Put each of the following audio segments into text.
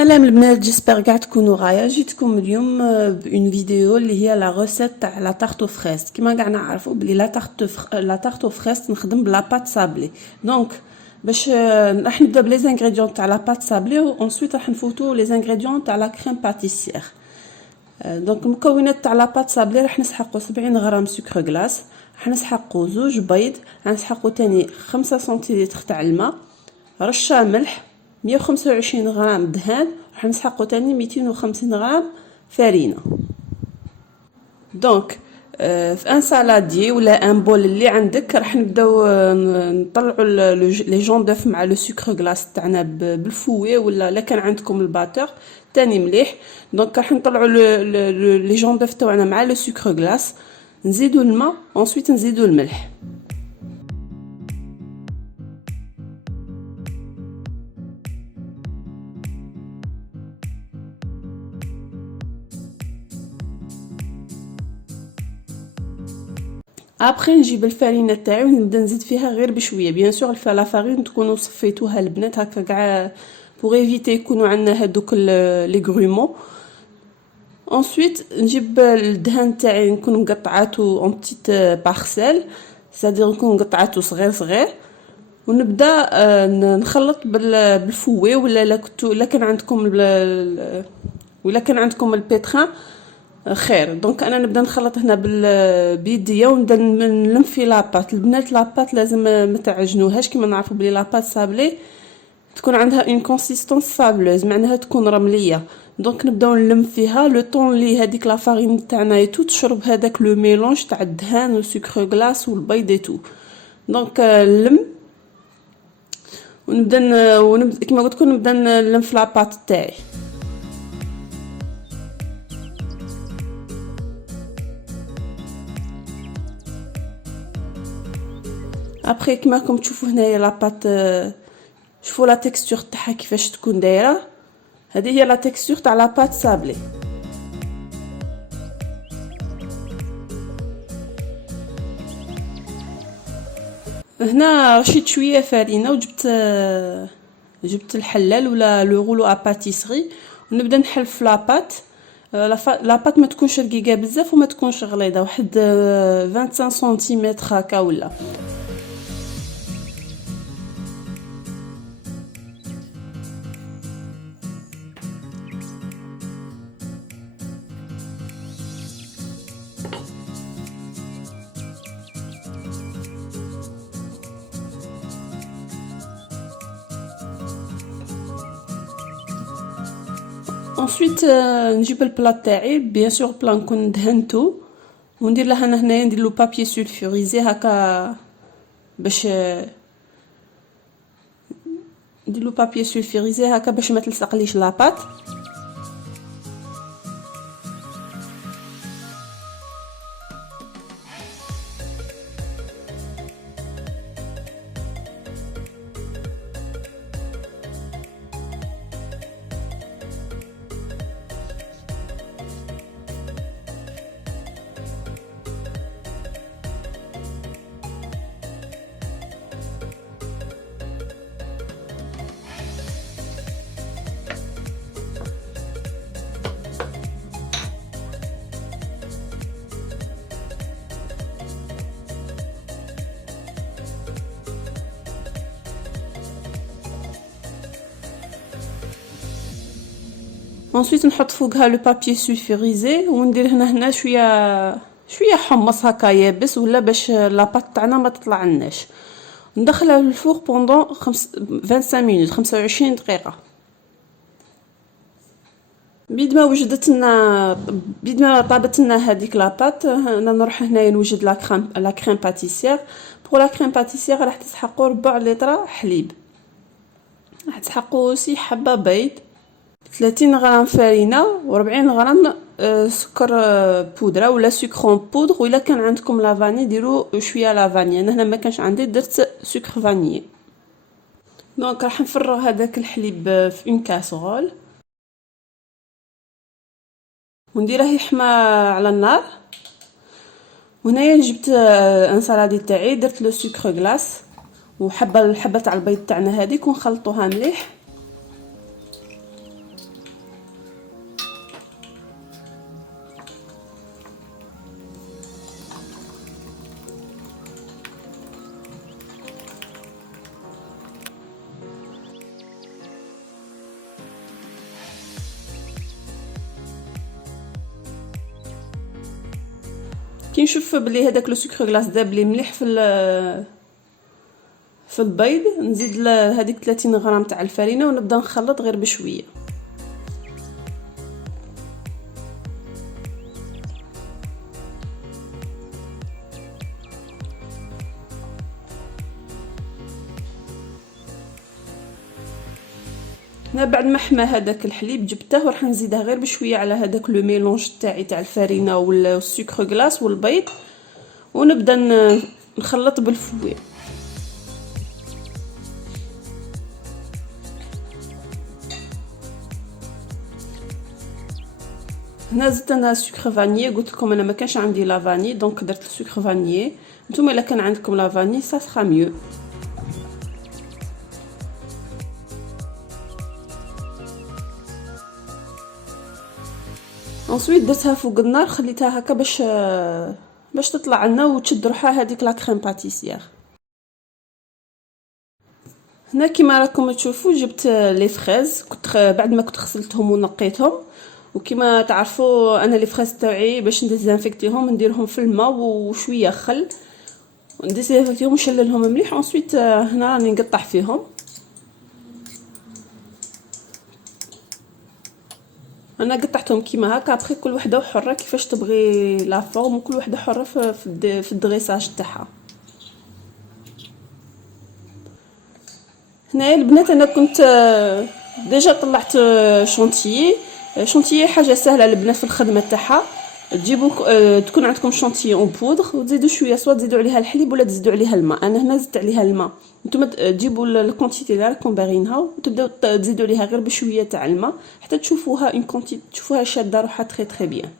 سلام البنات، جيسبر قاع تكونوا غاية. جيتكم اليوم بأون فيديو اللي هي لا روسيت تاع لا طارت فريس. كيما قاع نعرفوا بلي لا طارت فريس نخدم بلا بات سابلي. دونك باش راح نبدا بلي زانغريديون تاع لا بات سابلي وانسويت راح نفوتو لي زانغريديون تاع لا كريم باتيسير. دونك المكونات تاع لا بات سابلي راح نسحقوا 70 غرام سكر غلاس، راح نسحقوا زوج بيض، راح نسحقوا تاني 5 سنتيلتر تاع الماء، رشه ملح، 125 غرام دهان، راح نسحقوا تاني 250 غرام فرينه. دونك في ان سالادي ولا ان بول اللي عندك راح نبداو نطلعوا لي جون دوف مع لو سكر غلاس تاعنا بالفوي، ولا لا كان عندكم الباتور تاني مليح. دونك راح نطلعوا لي جون دوف تاعنا مع لو سكر غلاس، نزيدوا الماء انsuite نزيدوا الملح. ابخي نجيب الفرينه تاعي ونبدا نزيد فيها غير بشويه. بيان سور لا فارين تكونوا صفيتوها البنات هكا كاع بوغ ايفيتي يكونوا عندنا هذوك لي غرومون. انsuite نجيب الدهان تاعي نكون مقطعاتو اون بتيت بارسيل، سادير نكون مقطعاتو صغير صغير، ونبدا نخلط بالفوي ولا كان عندكم البيتران خير. دونك انا نبدا نخلط هنا بيديا ونبدا نلم في لاباط. البنات لاباط لازم ما تعجنوهاش، كيما نعرفوا بلي لاباط سابلي تكون عندها اون كونسيستونس سابلوز، معناها تكون رمليه. دونك نبداو نلم فيها لو طون لي هذيك لا فارين تاعنا ايتو تشرب هذاك لو ميلونج تاع الدهان والسكر غلاس والبيض ايتو. دونك نلم ونبدا كيما قلت لكم نبدا نلم في لاباط تاعي. ابري كيما راكم تشوفوا هنايا لاباط، شوفوا لا تكستور تاعها كيفاش تكون دايره. هذه هي لا تكستور تاع لاباط سابلي. هنا رشيت شويه فرينه جبت الحلال ولا لو غولو اباتيسري ونبدا نحلف لاباط. لاباط ما تكونش رقيقه بزاف وما تكونش غليظه، واحد 25 سنتيمتر هكا ولا. ensuite نجيب البلا تاعي، بيان سور بلا نكون دهنتو وندير له انا هنايا ندير له بابي سولفوريزي هكا باش ندير له بابي سولفوريزي هكا باش ما تلصقليش لاباط. ensuite نحط فوقها لو بابي سولفوريزي وندير هنا شويه حمص هكا يابس ولا باش لاباط تاعنا ما تطلع لناش. ندخلها للفوغ بوندون 25 مينوت 25 دقيقه. بيد ما طابت لنا هذيك لاباط، انا نروح هنايا نوجد لا كريم باتيسير. بور لا كريم باتيسير راح تسحقوا 4 لتر حليب، راح تسحقوا سي حبه بيض، 30 غرام فرينه و40 غرام سكر بودره ولا سكر بودر، ولا كان عندكم لا فاني ديروا شويه لا فاني. انا هنا ما كانش عندي درت سكر فاني. دونك راح نفرغ هذاك الحليب في اون كاسرول ونديره يحمى على النار. وهنايا جبت ان سالادي تاعي، درت لو سكر غلاس وحبه تاع البيض تاعنا هذيك ونخلطوها مليح. كي نشوف بلي هذاك لو سكر غلاس داب لي مليح في البيض، نزيد هذيك 30 غرام تاع الفرينه ونبدا نخلط غير بشويه. هنا بعد ما حمى هذاك الحليب جبته وراح نزيده غير بشويه على هذاك لو ميلونج تاعي تاع الفرينه والسكر غلاس والبيض، ونبدا نخلط بالفويه. هنا زدت انا سكر فاني، قلت لكم انا ما كانش عندي لا فاني دونك درت سكر فاني. نتوما الا كان عندكم لا فاني سا سرا ميو. انسويت درتها فوق النار، خليتها هكا باش تطلع لنا وتشد روحها هذيك لا كريم باتيسيير. هنا كيما راكم تشوفوا جبت لي فريز، بعد ما كنت غسلتهم ونقيتهم، وكما تعرفوا انا لي فريز تاعي باش نديزانفيكتيهم نديرهم في الماء وشويه خل نديزانفيكتيهم ونشللهم مليح. انسويت هنا راني نقطع فيهم. انا قطعتهم كيما هكا، ابخي كل وحده وحره كيفاش تبغي لا فورم، وكل وحده حره في الدغيساج تاعها. هنايا البنات انا كنت ديجا طلعت شونتيي حاجه سهله البنات في الخدمه تاعها. تجيبوا تكون عندكم شونتيي اون بودر وتزيدوا شويه، سواء تزيدوا عليها الحليب ولا تزيدوا عليها الماء. انا هنا زدت عليها الماء. نتوما تجيبوا الكونتيتي اللي راكم باغينها وتبداو تزيدوا عليها غير بشويه تاع الماء حتى تشوفوها اون كونتيتي، تشوفوها شاده روحها تري تري بيان.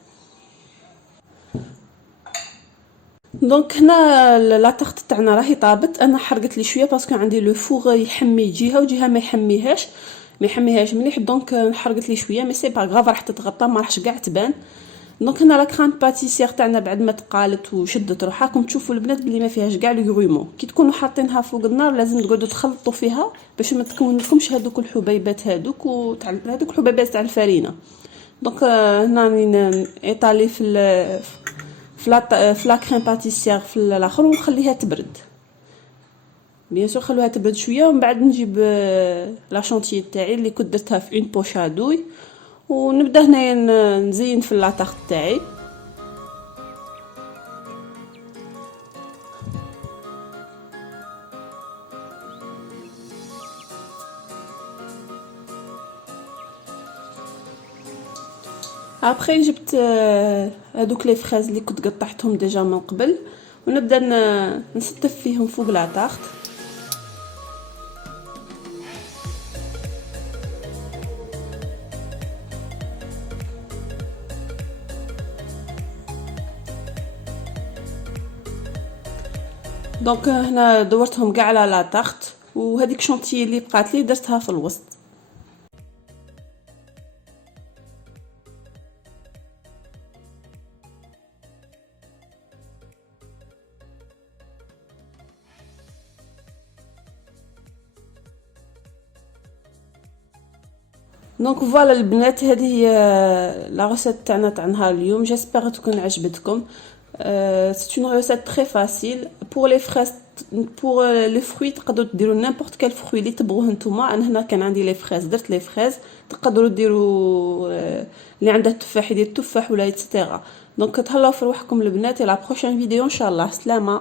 دونك هنا لا طارت تاعنا راهي طابت. انا حرقت لي شويه باسكو عندي لو فوغ يحمي جهه وجهه ما يحميهاش مليح، دونك حرقت لي شويه مي سي با غاف، راح تتغطى ما راحش كاع تبان. دونك هنا لا كريم باتيسير تاعنا بعد ما تقالت وشدت روحها، راكم تشوفوا البنات بلي ما فيهاش كاع لو غرومون. كي تكونوا حاطينها فوق النار لازم تقعدوا تخلطوا فيها باش ما تكون لكمش هذوك الحبيبات هذوك هذوك الحبيبات تاع الفرينه. دونك هنا راني ايطالي في لا كريم باتيسير في الاخر ونخليها تبرد. بيان سور خلوها تبرد شويه ومن بعد نجيب لا شونتيي تاعي اللي كنت درتها في اون بوشادوي ونبدا هنايا نزين في لا طارت تاعي. ابخي جبت هذوك لي فريز اللي كنت قطعتهم ديجا من قبل ونبدا نستف فيهم فوق لا طارت. دونك هنا دورتهم كاع على لا طارت، وهذيك شونتيي اللي بقات لي درتها في الوسط. دونك فوالا البنات، هذه هي لا روسيت تاعنا تاع نهار اليوم. جيسبر تكون عجبتكم. سي اون روسيت تري فاسيل بور لي فريز. بور لي فروي تقدروا ديروا نيمبورط كال فروي اللي تبغوه نتوما. انا هنا كان عندي لي فريز درت لي فريز، تقدروا ديروا اللي عنده تفاح يدير تفاح ولا ايتترا. دونك تهلاو في روحكم البنات، لا بروشين فيديو ان شاء الله. سلامه.